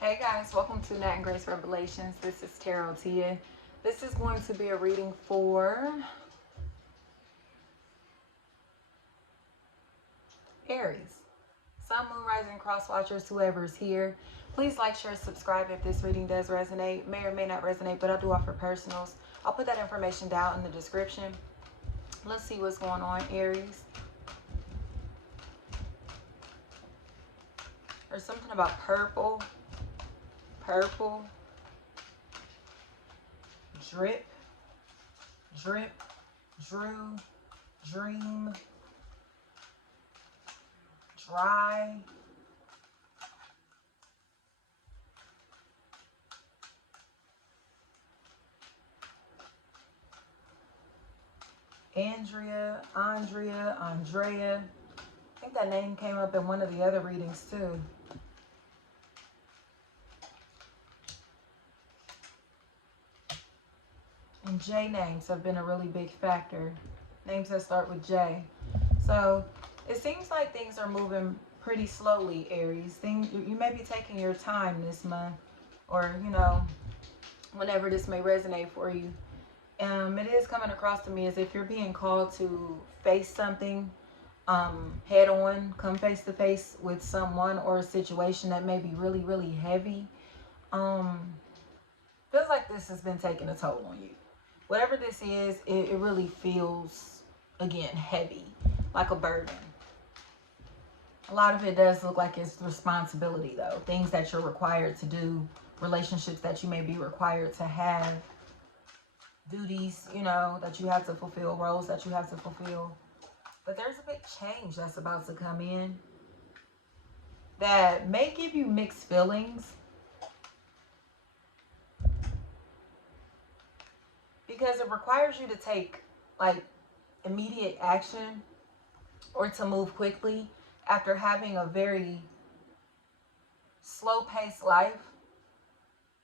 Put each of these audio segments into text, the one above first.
Hey guys, welcome to Nat and Grace Revelations. This is Tarot Tia. This is going to be a reading for Aries. Sun, Moon, Rising, Cross Watchers, whoever is here. Please like, share, subscribe if this reading does resonate. May or may not resonate, but I do offer personals. I'll put that information down in the description. Let's see what's going on, Aries. There's something about purple. Purple. Drip. Drip. Drew. Dream. Dry. Andrea. I think that name came up in one of the other readings too. And J names have been a really big factor. Names that start with J. So it seems like things are moving pretty slowly, Aries. You may be taking your time this month, or whenever this may resonate for you. It is coming across to me as if you're being called to face something head on, come face to face with someone or a situation that may be really, really heavy. Feels like this has been taking a toll on you. Whatever this is, it really feels, again, heavy, like a burden. A lot of it does look like it's responsibility, though. Things that you're required to do, relationships that you may be required to have, duties, that you have to fulfill, roles that you have to fulfill. But there's a big change that's about to come in that may give you mixed feelings. Because it requires you to take, like, immediate action or to move quickly after having a very slow-paced life,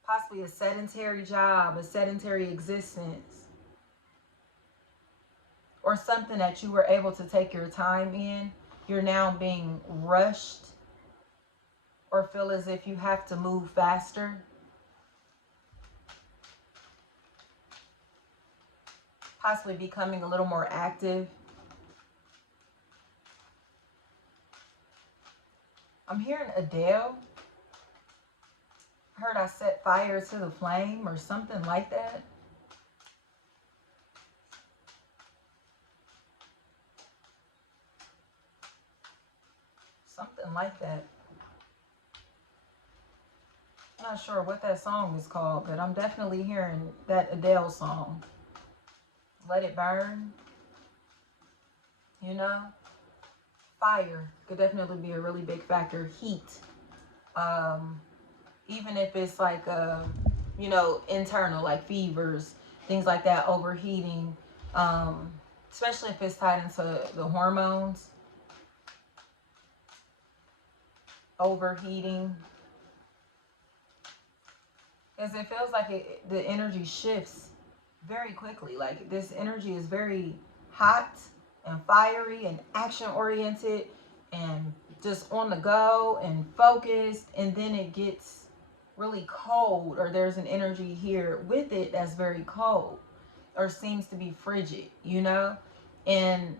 possibly a sedentary job, a sedentary existence, or something that you were able to take your time in. You're now being rushed or feel as if you have to move faster. Possibly becoming a little more active. I'm hearing Adele. I heard I set fire to the flame or something like that. Something like that. I'm not sure what that song is called, but I'm definitely hearing that Adele song. Let It Burn. Fire could definitely be a really big factor. Heat. Even if it's like, internal, like fevers, things like that, overheating. Especially if it's tied into the hormones. Overheating. Because it feels like the energy shifts very quickly. Like this energy is very hot and fiery and action oriented and just on the go and focused, and then it gets really cold, or there's an energy here with it that's very cold or seems to be frigid, and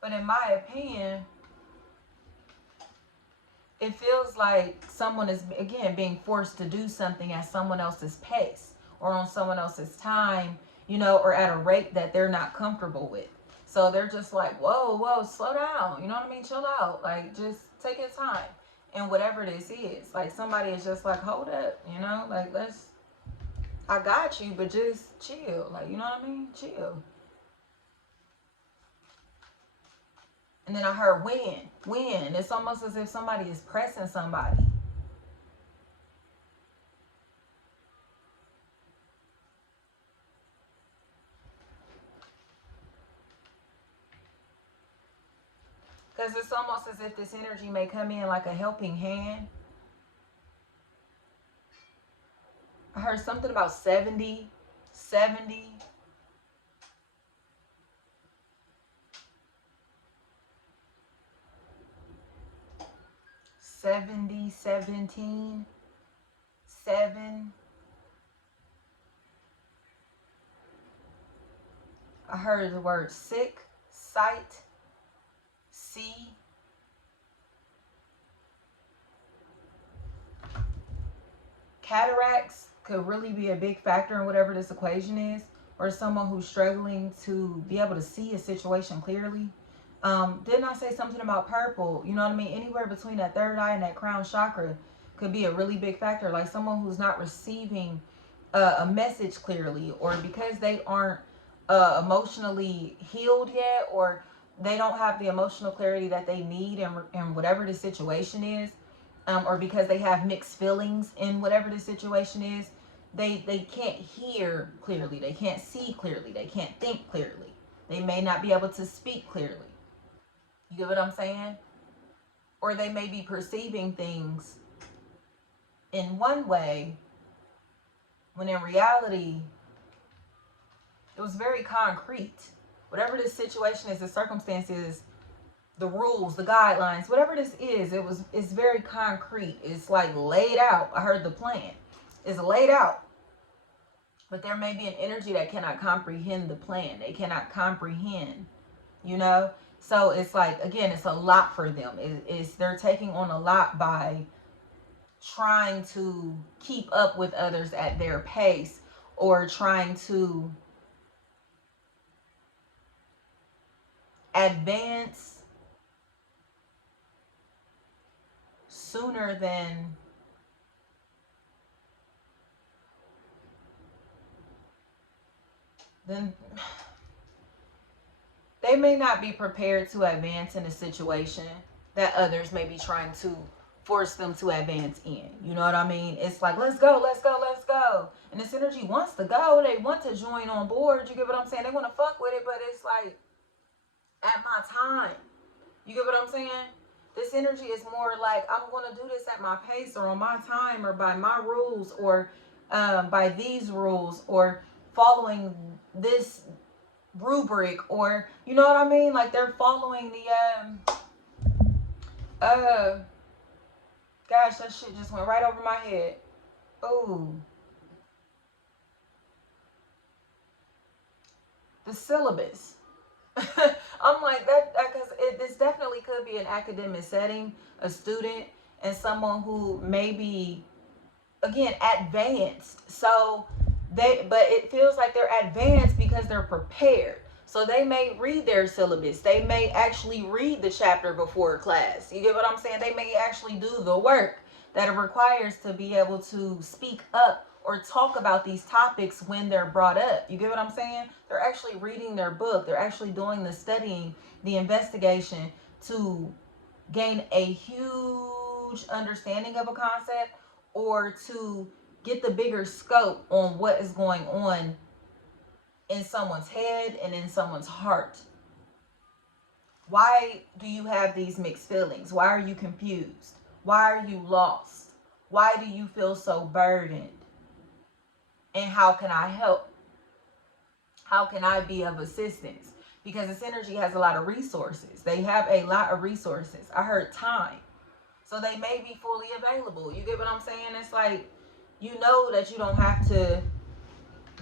but in my opinion, it feels like someone is, again, being forced to do something at someone else's pace or on someone else's time, or at a rate that they're not comfortable with. So they're just like, whoa, slow down. You know what I mean? Chill out. Like, just take your time. And whatever this is, like, somebody is just like, hold up, like, I got you, but just chill. Like, you know what I mean? Chill. And then I heard when. It's almost as if somebody is pressing somebody. Because it's almost as if this energy may come in like a helping hand. I heard something about 70. 70, 17, 7. I heard the word sick, sight, see. Cataracts could really be a big factor in whatever this equation is, or someone who's struggling to be able to see a situation clearly. Didn't I say something about purple? You know what I mean? Anywhere between that third eye and that crown chakra could be a really big factor. Like someone who's not receiving a message clearly, or because they aren't emotionally healed yet, or they don't have the emotional clarity that they need in whatever the situation is, or because they have mixed feelings in whatever the situation is, they can't hear clearly, they can't see clearly, they can't think clearly, they may not be able to speak clearly. You get what I'm saying? Or they may be perceiving things in one way when in reality it was very concrete. Whatever this situation is, the circumstances, the rules, the guidelines, whatever this is, it's very concrete. It's like laid out. I heard the plan. It's laid out. But there may be an energy that cannot comprehend the plan. They cannot comprehend, you know? So it's like, again, it's a lot for them. They're taking on a lot by trying to keep up with others at their pace, or trying to advance sooner than they may not be prepared to advance in a situation that others may be trying to force them to advance in. You know what I mean? It's like, let's go, let's go, let's go. And this energy wants to go. They want to join on board. You get what I'm saying? They want to fuck with it, but it's like, at my time. You get what I'm saying? This energy is more like, I'm going to do this at my pace, or on my time, or by my rules, or by these rules, or following this rubric, or you know what I mean? Like they're following the gosh, that shit just went right over my head. Ooh. The syllabus. I'm like that because this definitely could be an academic setting, a student, and someone who may be, again, advanced. So but it feels like they're advanced because they're prepared. So they may read their syllabus. They may actually read the chapter before class. You get what I'm saying? They may actually do the work that it requires to be able to speak up or talk about these topics when they're brought up. You get what I'm saying? They're actually reading their book. They're actually doing the studying, the investigation to gain a huge understanding of a concept, or to get the bigger scope on what is going on in someone's head and in someone's heart. Why do you have these mixed feelings? Why are you confused? Why are you lost? Why do you feel so burdened? And how can I help? How can I be of assistance? Because this energy has a lot of resources. They have a lot of resources. I heard time. So they may be fully available. You get what I'm saying? It's like, you know that you don't have to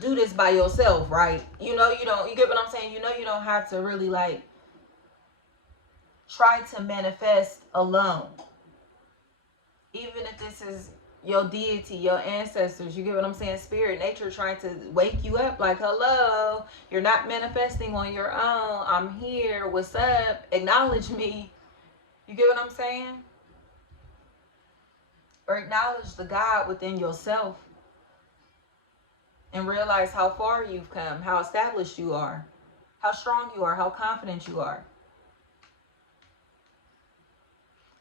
do this by yourself, right? You know you don't. You get what I'm saying? You know you don't have to really like try to manifest alone. Even if this is your deity, your ancestors, you get what I'm saying? Spirit, nature trying to wake you up like, hello, you're not manifesting on your own. I'm here. What's up? Acknowledge me. You get what I'm saying? Or acknowledge the God within yourself and realize how far you've come, how established you are, how strong you are, how confident you are.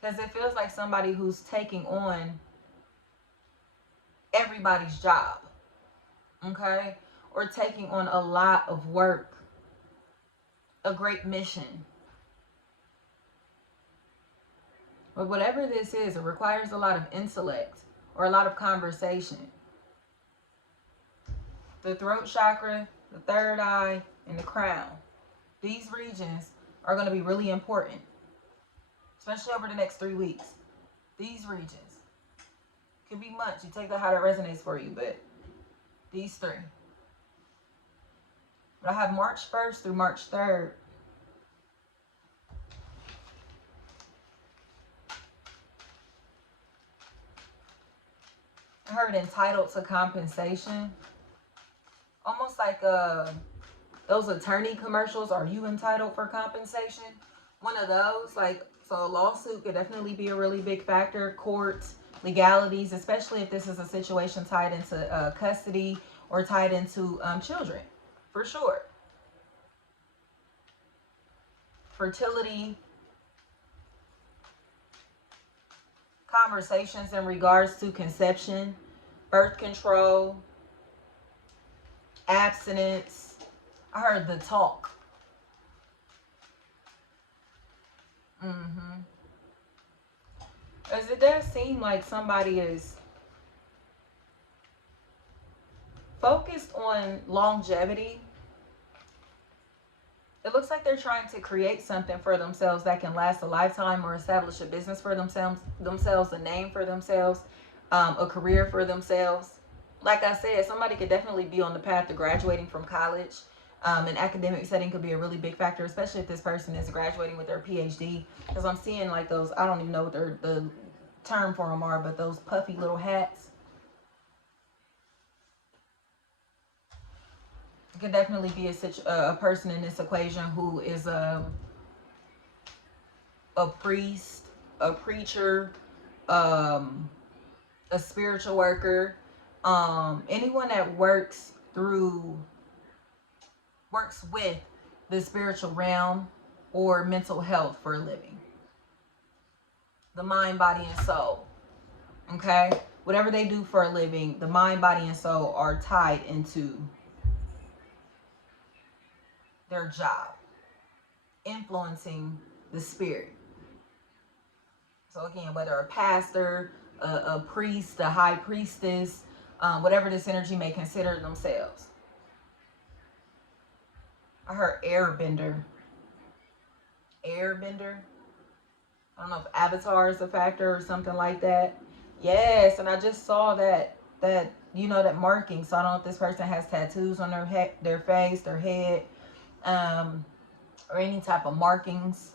Because it feels like somebody who's taking on everybody's job, okay? Or taking on a lot of work, a great mission. But whatever this is, it requires a lot of intellect or a lot of conversation. The throat chakra, the third eye, and the crown. These regions are going to be really important, especially over the next 3 weeks. These regions. Could be much. You take that how that resonates for you, but these three. But I have March 1st through March 3rd. I heard entitled to compensation. Almost like those attorney commercials. Are you entitled for compensation? One of those. Like, so a lawsuit could definitely be a really big factor. Courts, legalities, especially if this is a situation tied into custody or tied into children. For sure. Fertility. Conversations in regards to conception, birth control, abstinence. I heard the talk. As it does seem like somebody is focused on longevity. It looks like they're trying to create something for themselves that can last a lifetime, or establish a business for themselves, a name for themselves, a career for themselves. Like I said, somebody could definitely be on the path to graduating from college. An academic setting could be a really big factor, especially if this person is graduating with their PhD. Because I'm seeing like those, I don't even know what the term for them are, but those puffy little hats. It could definitely be a person in this equation who is a priest, a preacher, a spiritual worker, anyone that works with the spiritual realm or mental health for a living. The mind, body, and soul. Okay? Whatever they do for a living, the mind, body, and soul are tied into their job, influencing the spirit. So again, whether a pastor, a priest, a high priestess, whatever this energy may consider themselves. I heard airbender. Airbender. I don't know if avatar is a factor or something like that. Yes, and I just saw that you know, that marking. So I don't know if this person has tattoos on their head, their face, their head, or any type of markings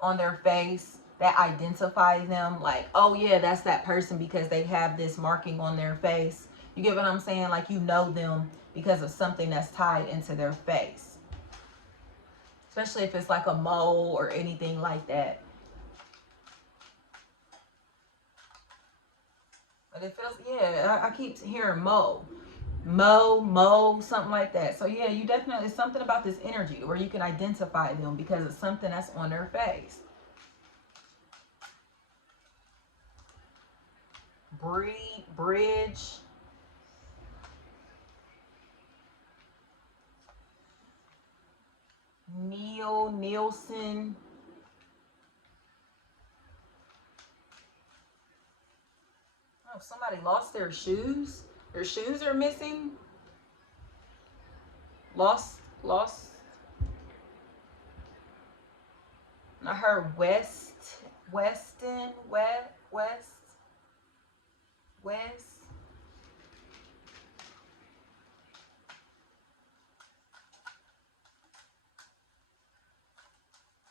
on their face that identify them. Like, oh yeah, that's that person because they have this marking on their face. You get what I'm saying? Like, you know them because of something that's tied into their face. Especially if it's like a mole or anything like that. But it feels, yeah, I keep hearing mole, something like that. So yeah, you definitely, it's something about this energy where you can identify them because it's something that's on their face. Bridge. Nielsen. Oh, somebody lost their shoes. Their shoes are missing. Lost. I heard West.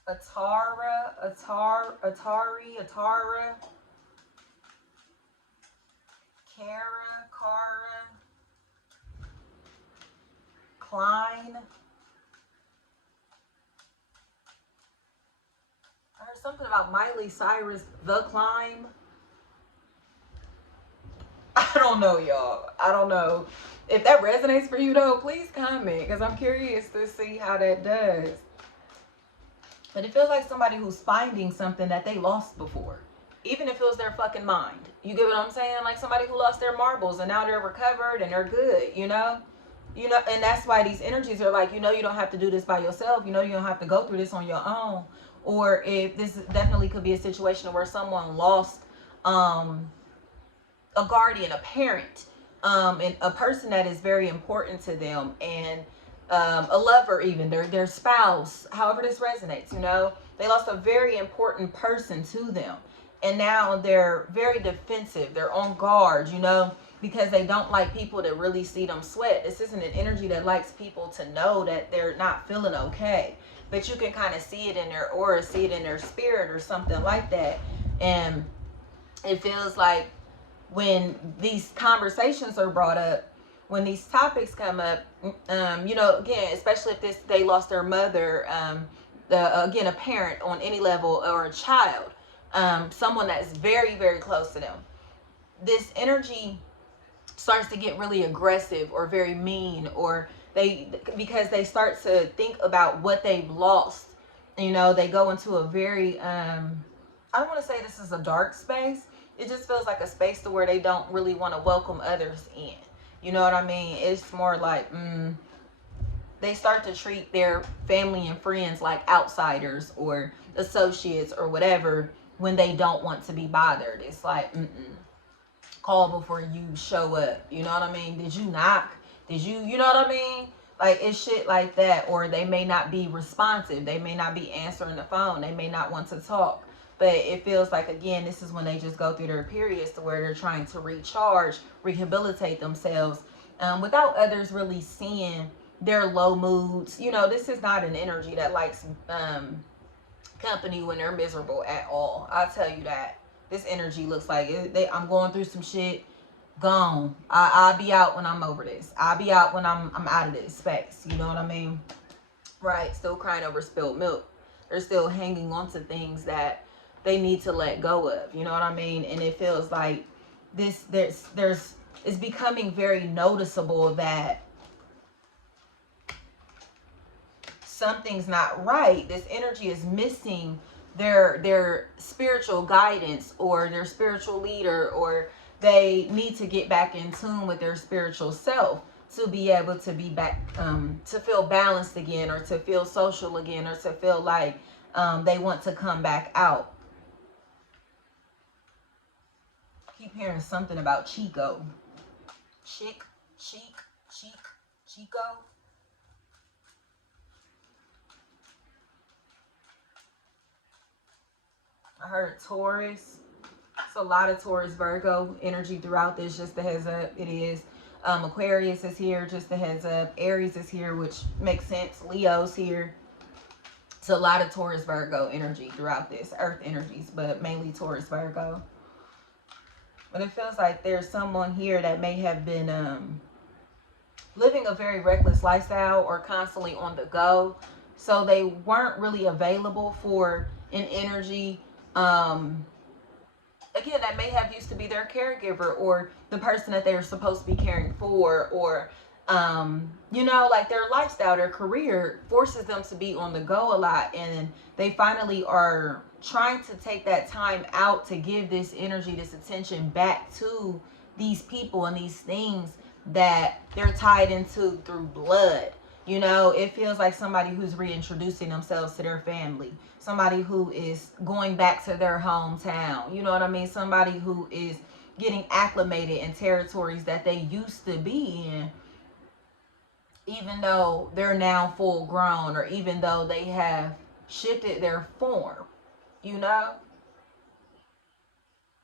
Atari. Cara. Klein. I heard something about Miley Cyrus, The Climb. I don't know, y'all. I don't know. If that resonates for you, though, please comment, because I'm curious to see how that does. But it feels like somebody who's finding something that they lost before. Even if it was their fucking mind. You get what I'm saying? Like somebody who lost their marbles and now they're recovered and they're good, you know? And that's why these energies are like, you don't have to do this by yourself. You don't have to go through this on your own. Or if this definitely could be a situation where someone lost a guardian, a parent, and a person that is very important to them, and a lover, even their spouse, however this resonates, They lost a very important person to them. And now they're very defensive. They're on guard, you know, because they don't like people to really see them sweat. This isn't an energy that likes people to know that they're not feeling okay. But you can kind of see it in their aura, see it in their spirit or something like that. And it feels like when these conversations are brought up, when these topics come up, you know, again, especially if they lost their mother, again, a parent on any level or a child, someone that's very, very close to them, this energy starts to get really aggressive or very mean, or because they start to think about what they've lost. You know, they go into a very, I don't want to say this is a dark space. It just feels like a space to where they don't really want to welcome others in. You know what I mean? It's more like, they start to treat their family and friends like outsiders or associates or whatever when they don't want to be bothered. It's like, call before you show up. You know what I mean? Did you knock? Did you know what I mean? Like, it's shit like that. Or they may not be responsive. They may not be answering the phone. They may not want to talk. But it feels like, again, this is when they just go through their periods to where they're trying to recharge, rehabilitate themselves, without others really seeing their low moods. You know, this is not an energy that likes company when they're miserable at all. I'll tell you that. This energy looks like I'm going through some shit. Gone. I'll be out when I'm over this. I'll be out when I'm out of this space. You know what I mean? Right. Still crying over spilled milk. They're still hanging on to things that they need to let go of. You know what I mean? And it feels like it's becoming very noticeable that something's not right. This energy is missing their spiritual guidance or their spiritual leader, or they need to get back in tune with their spiritual self to be able to be back, to feel balanced again, or to feel social again, or to feel like they want to come back out. I keep hearing something about Chico. Chico. I heard Taurus. It's a lot of Taurus, Virgo energy throughout this. Just a heads up, it is. Aquarius is here, just a heads up. Aries is here, which makes sense. Leo's here. It's a lot of Taurus, Virgo energy throughout this. Earth energies, but mainly Taurus, Virgo. But it feels like there's someone here that may have been living a very reckless lifestyle or constantly on the go. So they weren't really available for an energy, again, that may have used to be their caregiver or the person that they're supposed to be caring for, or you know, like their lifestyle, their career forces them to be on the go a lot, and they finally are trying to take that time out to give this energy, this attention back to these people and these things that they're tied into through blood. You know, it feels like somebody who's reintroducing themselves to their family. Somebody who is going back to their hometown. You know what I mean? Somebody who is getting acclimated in territories that they used to be in, even though they're now full grown, or even though they have shifted their form. You know?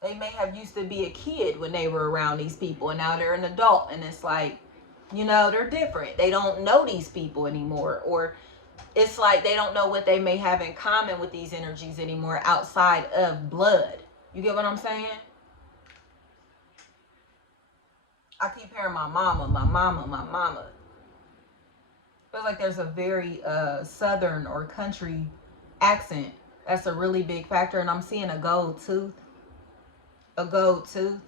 They may have used to be a kid when they were around these people, and now they're an adult, and it's like, you know, they're different. They don't know these people anymore. Or it's like they don't know what they may have in common with these energies anymore outside of blood. You get what I'm saying? I keep hearing my mama, my mama, my mama. Feels like there's a very southern or country accent. That's a really big factor. And I'm seeing a gold tooth. A gold tooth.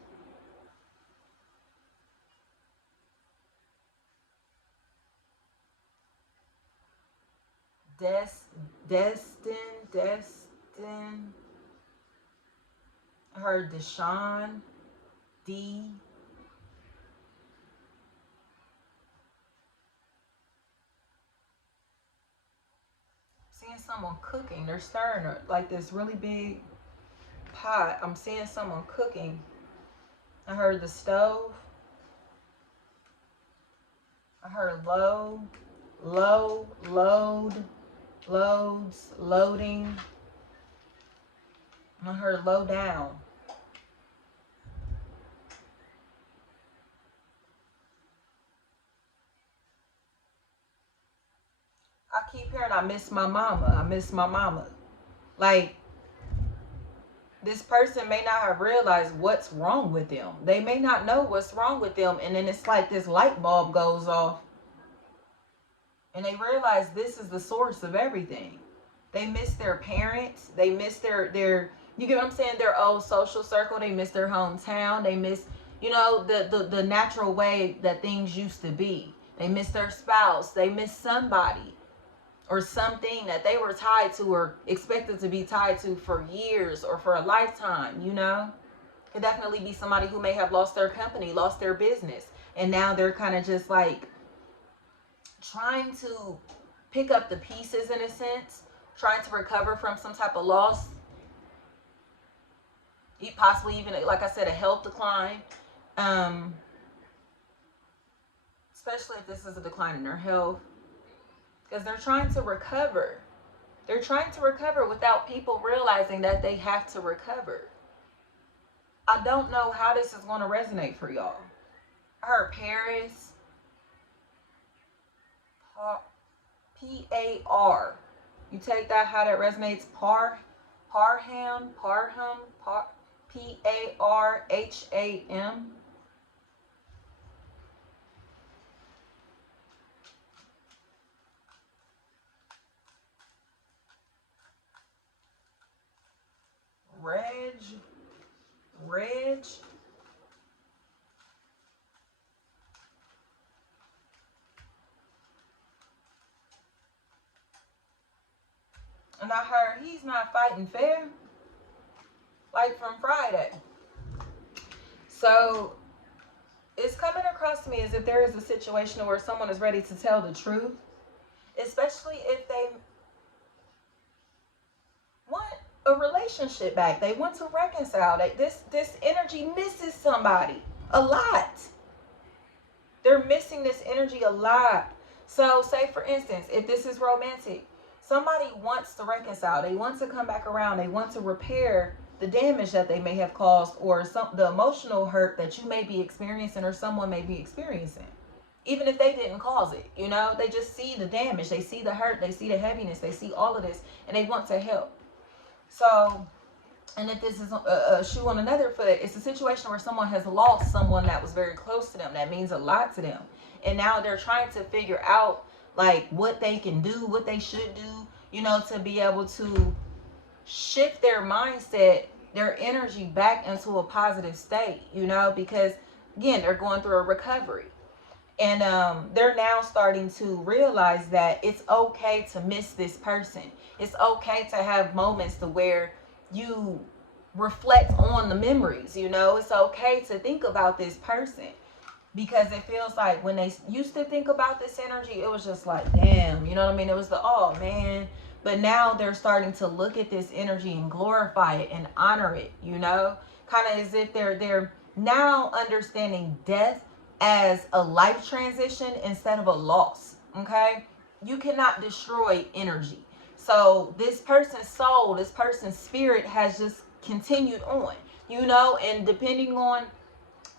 Destin. I heard Deshaun. D. Seeing someone cooking. They're stirring like this really big pot. I'm seeing someone cooking. I heard the stove. I heard load, loads, loading. I heard low down. I keep hearing I miss my mama. I miss my mama. Like, this person may not have realized what's wrong with them. They may not know what's wrong with them. And then it's like this light bulb goes off. And they realize this is the source of everything. They miss their parents. They miss their you get what I'm saying? Their old social circle. They miss their hometown. They miss, the natural way that things used to be. They miss their spouse. They miss somebody or something that they were tied to or expected to be tied to for years or for a lifetime, Could definitely be somebody who may have lost their company, lost their business. And now they're kind of just like trying to pick up the pieces in a sense, trying to recover from some type of loss. Possibly even, like I said, a health decline. Especially if this is a decline in their health. Because they're trying to recover. They're trying to recover without people realizing that they have to recover. I don't know how this is going to resonate for y'all. I heard Paris. P-A-R. You take that, how that resonates. Parham. P-A-R-H-A-M. Reg. And I heard he's not fighting fair. Like from Friday. So it's coming across to me as if there is a situation where someone is ready to tell the truth. Especially if they want a relationship back. They want to reconcile. This energy misses somebody a lot. They're missing this energy a lot. So say for instance, if this is romantic, somebody wants to reconcile. They want to come back around. They want to repair the damage that they may have caused or the emotional hurt that you may be experiencing or someone may be experiencing. Even if they didn't cause it, they just see the damage. They see the hurt. They see the heaviness. They see all of this and they want to help. So, and if this is a shoe on another foot, it's a situation where someone has lost someone that was very close to them. That means a lot to them. And now they're trying to figure out like what they can do, what they should do, to be able to shift their mindset, their energy back into a positive state, because again, they're going through a recovery. And they're now starting to realize that it's okay to miss this person. It's okay to have moments to where you reflect on the memories, It's okay to think about this person. Because it feels like when they used to think about this energy, it was just like, damn, you know what I mean? It was oh man. But now they're starting to look at this energy and glorify it and honor it, Kind of as if they're now understanding death as a life transition instead of a loss, okay? You cannot destroy energy. So this person's soul, this person's spirit has just continued on, and depending on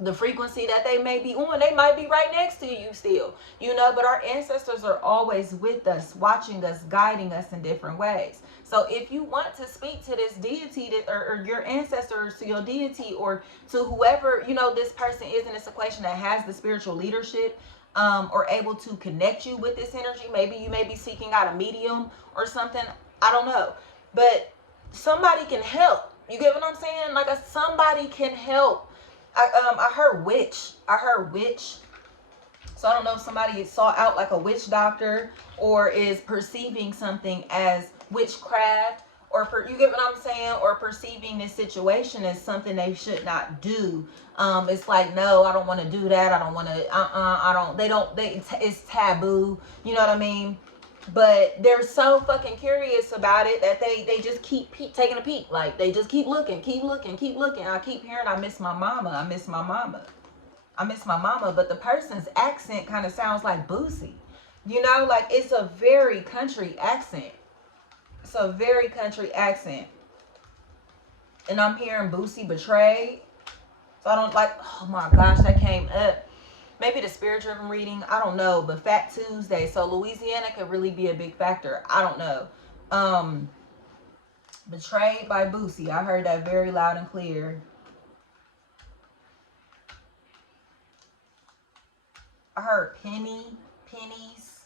the frequency that they may be on, they might be right next to you still, but our ancestors are always with us, watching us, guiding us in different ways. So if you want to speak to this deity or your ancestors, to your deity or to whoever, this person is in this equation that has the spiritual leadership, or able to connect you with this energy, maybe you may be seeking out a medium or something, I don't know, but somebody can help. You get what I'm saying? Like somebody can help. I heard witch. So I don't know if somebody sought out like a witch doctor or is perceiving something as witchcraft or you get what I'm saying, or perceiving this situation as something they should not do. It's like, no, I don't want to do that. I don't want to, it's taboo. You know what I mean? But they're so fucking curious about it that they just keep taking a peek. Like they just keep looking. I keep hearing, I miss my mama. But the person's accent kind of sounds like Boosie. Like it's a very country accent. And I'm hearing Boosie betrayed. So I don't like, oh my gosh, that came up. Maybe the spirit driven reading, I don't know. But Fat Tuesday, so Louisiana could really be a big factor. I don't know. Betrayed by Boosie. I heard that very loud and clear. I heard pennies.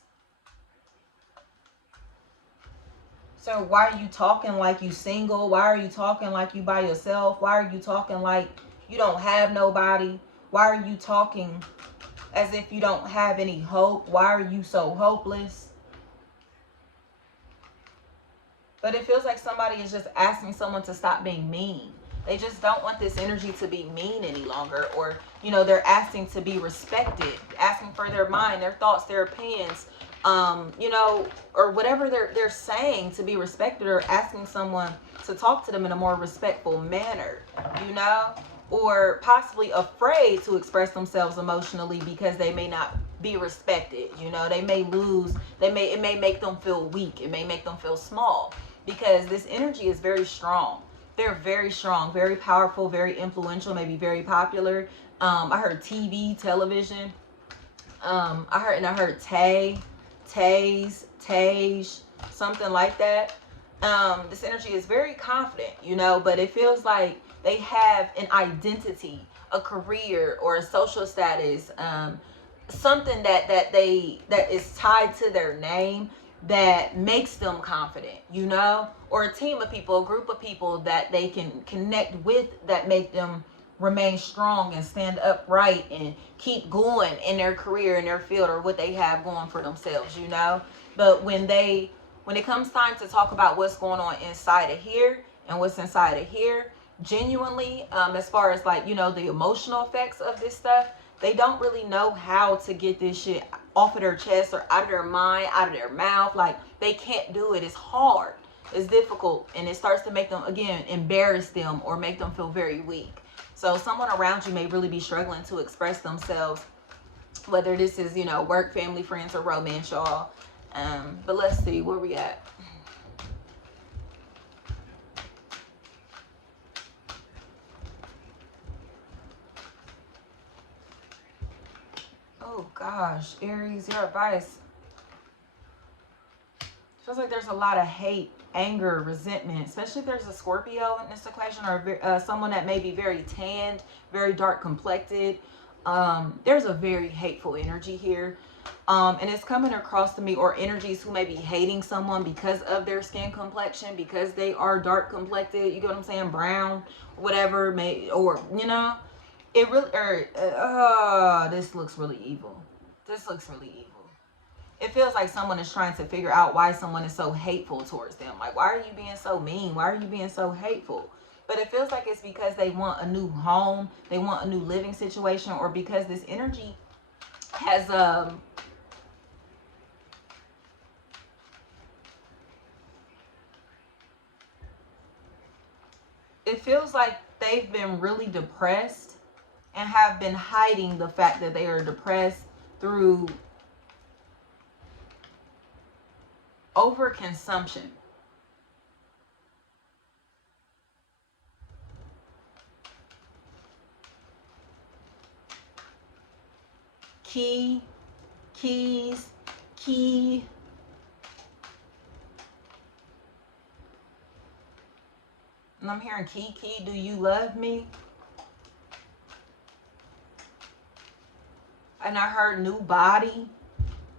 So why are you talking like you single? Why are you talking like you by yourself? Why are you talking like you don't have nobody? Why are you talking as if you don't have any hope? Why are you so hopeless? But it feels like somebody is just asking someone to stop being mean. They just don't want this energy to be mean any longer. Or, you know, they're asking to be respected, asking for their mind, their thoughts, their opinions, you know, or whatever they're saying to be respected, or asking someone to talk to them in a more respectful manner, you know, or possibly afraid to express themselves emotionally because they may not be respected. You know, they may lose, it may make them feel weak. It may make them feel small because this energy is very strong. They're very strong, very powerful, very influential, maybe very popular. I heard TV, television. I heard Tage, something like that. This energy is very confident, you know, but it feels like they have an identity, a career, or a social status, something that is tied to their name that makes them confident, you know, or a team of people, a group of people that they can connect with that make them remain strong and stand upright and keep going in their career, in their field, or what they have going for themselves, you know. But when it comes time to talk about what's going on inside of here and what's inside of here, genuinely, as far as like, you know, the emotional effects of this stuff, they don't really know how to get this shit off of their chest or out of their mind, out of their mouth. Like, they can't do it. It's hard. It's difficult. And it starts to make them, again, embarrass them or make them feel very weak. So someone around you may really be struggling to express themselves, whether this is, you know, work, family, friends, or romance, y'all. But let's see where we at. Oh gosh, Aries, your advice. Feels like there's a lot of hate, anger, resentment, especially if there's a Scorpio in this equation, or someone that may be very tanned, very dark complected. There's a very hateful energy here. And it's coming across to me, or energies who may be hating someone because of their skin complexion, because they are dark complected, you get what I'm saying, brown, whatever, or, you know, it really, this looks really evil. This looks really evil. It feels like someone is trying to figure out why someone is so hateful towards them. Like, why are you being so mean? Why are you being so hateful? But it feels like it's because they want a new home, they want a new living situation, or because this energy has it feels like they've been really depressed and have been hiding the fact that they are depressed through overconsumption. Key. And I'm hearing Key, do you love me? And I heard new body,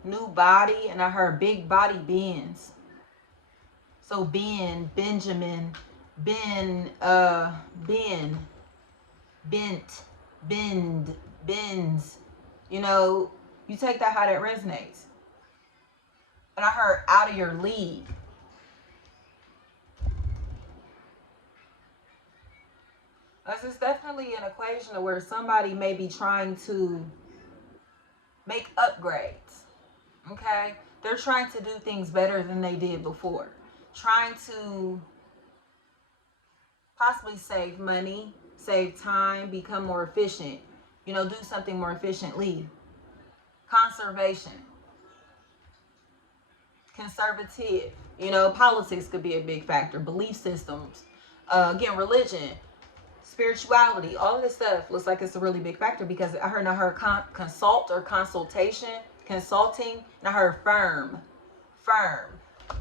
and I heard big body Benz. So Benjamin, bent, bends. You know, you take that how that resonates. And I heard out of your league. This is definitely an equation where somebody may be trying to make upgrades. Okay? They're trying to do things better than they did before. Trying to possibly save money, save time, become more efficient. You know, do something more efficiently. Conservation. Conservative. You know, politics could be a big factor. Belief systems. Again, religion, spirituality, all of this stuff looks like it's a really big factor, because I heard consult or consultation, consulting, and I heard firm,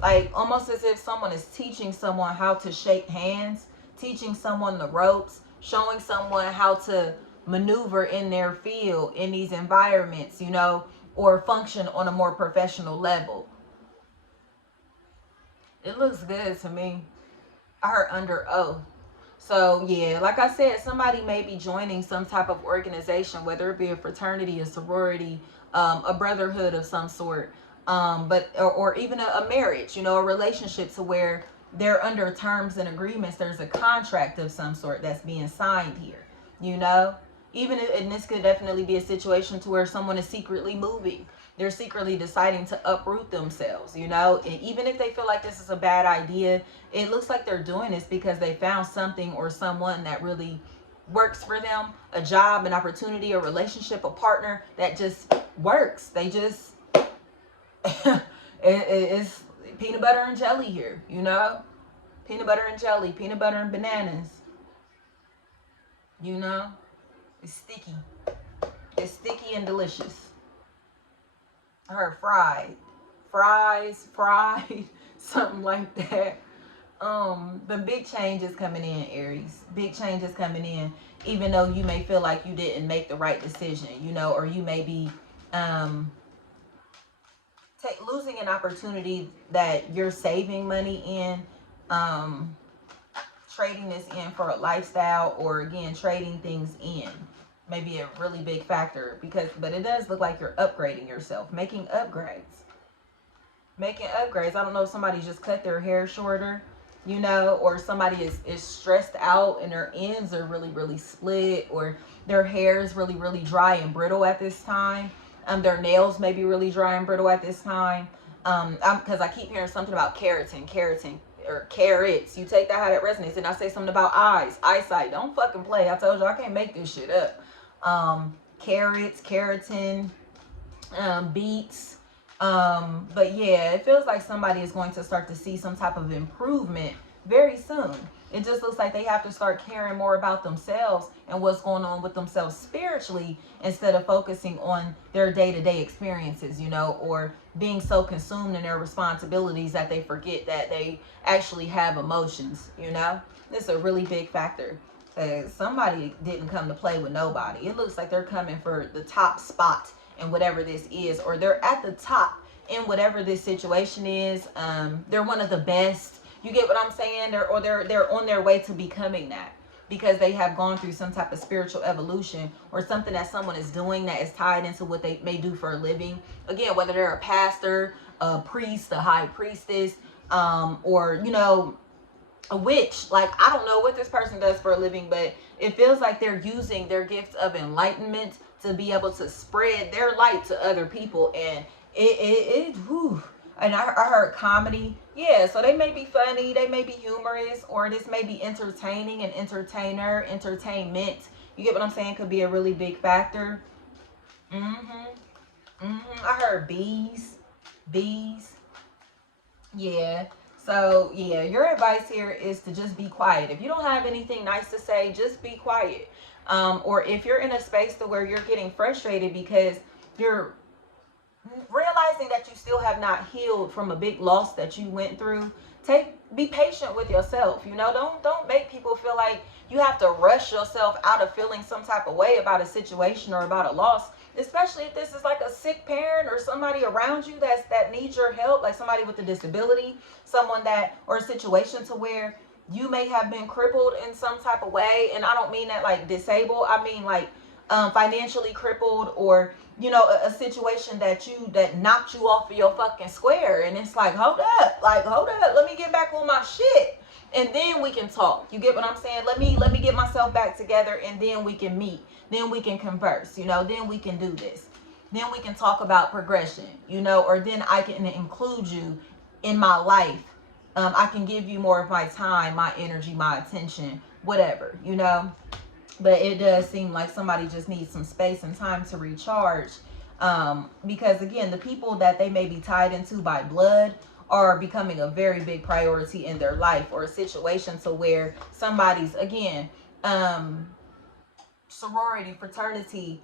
like almost as if someone is teaching someone how to shake hands, teaching someone the ropes, showing someone how to maneuver in their field, in these environments, you know, or function on a more professional level. It looks good to me. I heard under oath. So yeah, like I said, somebody may be joining some type of organization, whether it be a fraternity, a sorority, a brotherhood of some sort, or even a marriage, you know, a relationship to where they're under terms and agreements. There's a contract of some sort that's being signed here, you know. Even if, and this could definitely be a situation to where someone is secretly moving. They're secretly deciding to uproot themselves, you know. And even if they feel like this is a bad idea, it looks like they're doing this because they found something or someone that really works for them, a job, an opportunity, a relationship, a partner that just works. They just it's peanut butter and jelly here, you know. Peanut butter and jelly, peanut butter and bananas, you know. It's sticky. It's sticky and delicious. I heard fried. Fries, fried, something like that. The big changes coming in, Aries. Big changes coming in. Even though you may feel like you didn't make the right decision, you know, or you may be losing an opportunity that you're saving money in, trading this in for a lifestyle, or again trading things in, maybe a really big factor, but it does look like you're upgrading yourself, making upgrades. I don't know if somebody just cut their hair shorter, you know, or somebody is stressed out and their ends are really split, or their hair is really dry and brittle at this time. Their nails may be really dry and brittle at this time. Because I keep hearing something about keratin, or carrots. You take that how that resonates. And I say something about eyesight. Don't fucking play. I told you I can't make this shit up. Carrots, keratin, beets. But yeah, it feels like somebody is going to start to see some type of improvement very soon. It just looks like they have to start caring more about themselves and what's going on with themselves spiritually, instead of focusing on their day-to-day experiences, you know, or being so consumed in their responsibilities that they forget that they actually have emotions, you know. This is a really big factor. Somebody didn't come to play with nobody. It looks like they're coming for the top spot in whatever this is, or they're at the top in whatever this situation is. They're one of the best. You get what I'm saying? They're on their way to becoming that, because they have gone through some type of spiritual evolution, or something that someone is doing that is tied into what they may do for a living. Again, whether they're a pastor, a priest, a high priestess, or, you know, a witch. Like, I don't know what this person does for a living, but it feels like they're using their gift of enlightenment to be able to spread their light to other people. And whew. And I heard comedy. Yeah, so they may be funny, they may be humorous, or this may be entertaining, an entertainer, entertainment. You get what I'm saying? Could be a really big factor. I heard bees. Yeah. So yeah, your advice here is to just be quiet. If you don't have anything nice to say, just be quiet. Or if you're in a space to where you're getting frustrated because you're realizing that you still have not healed from a big loss that you went through, be patient with yourself. You know, don't make people feel like you have to rush yourself out of feeling some type of way about a situation or about a loss, especially if this is like a sick parent or somebody around you that needs your help, like somebody with a disability, someone that, or a situation to where you may have been crippled in some type of way. And I don't mean that like disabled, I mean like financially crippled, or, you know, a situation that knocked you off of your fucking square. And it's like, hold up, let me get back on my shit, and then we can talk. You get what I'm saying? Let me get myself back together, and then we can meet, then we can converse, you know, then we can do this, then we can talk about progression, you know, or then I can include you in my life. I can give you more of my time, my energy, my attention, whatever, you know. But it does seem like somebody just needs some space and time to recharge. Because again, the people that they may be tied into by blood, are becoming a very big priority in their life, or a situation to where somebody's, again, sorority, fraternity,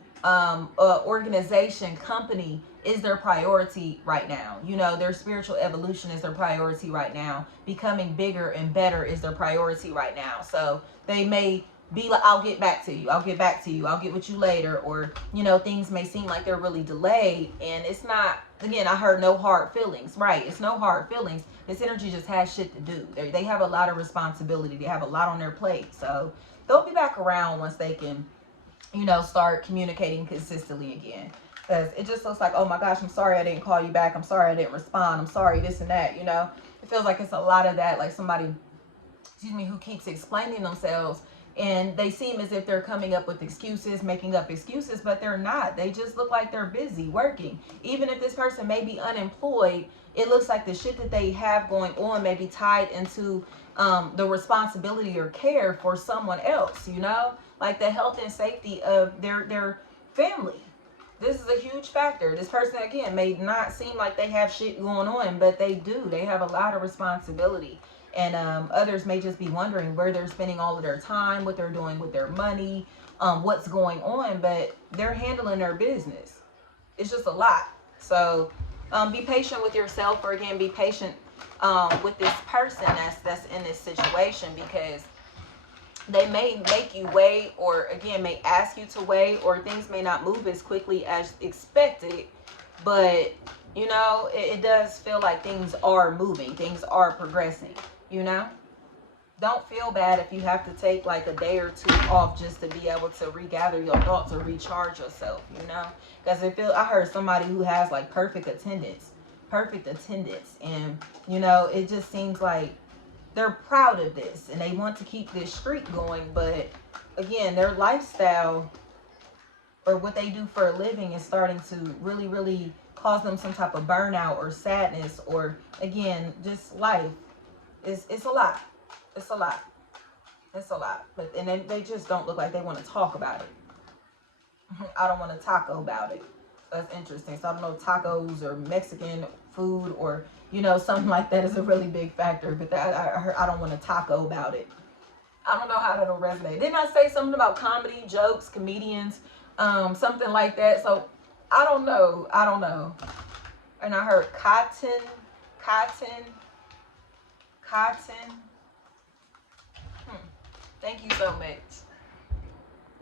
organization, company is their priority right now. You know, their spiritual evolution is their priority right now. Becoming bigger and better is their priority right now. So they may be like, I'll get back to you. I'll get back to you. I'll get with you later. Or, you know, things may seem like they're really delayed. And it's not, again, I heard no hard feelings. Right. It's no hard feelings. This energy just has shit to do. They have a lot of responsibility. They have a lot on their plate. So they'll be back around once they can, you know, start communicating consistently again. Because it just looks like, oh my gosh, I'm sorry I didn't call you back. I'm sorry I didn't respond. I'm sorry this and that, you know. It feels like it's a lot of that, like somebody, excuse me, who keeps explaining themselves, and they seem as if they're coming up with excuses, making up excuses, but they're not. They just look like they're busy working. Even if this person may be unemployed, it looks like the shit that they have going on may be tied into the responsibility or care for someone else, you know, like the health and safety of their family. This is a huge factor. This person, again, may not seem like they have shit going on, but they do. They have a lot of responsibility. And others may just be wondering where they're spending all of their time, what they're doing with their money, what's going on, but they're handling their business. It's just a lot. So be patient with yourself, or again, be patient with this person that's in this situation, because they may make you wait, or again may ask you to wait, or things may not move as quickly as expected, but you know, it does feel like things are moving, things are progressing, you know. Don't feel bad if you have to take like a day or two off just to be able to regather your thoughts or recharge yourself, you know, because I heard somebody who has like perfect attendance, and you know, it just seems like they're proud of this and they want to keep this streak going, but again, their lifestyle or what they do for a living is starting to really cause them some type of burnout or sadness, or again, just life. It's a lot. It's a lot. It's a lot. But and then they just don't look like they want to talk about it. I don't want to taco about it. That's interesting. So I don't know, tacos or Mexican food or, you know, something like that is a really big factor. But that, I don't want to taco about it. I don't know how that'll resonate. Didn't I say something about comedy, jokes, comedians, something like that? So I don't know. And I heard cotton. Thank you so much.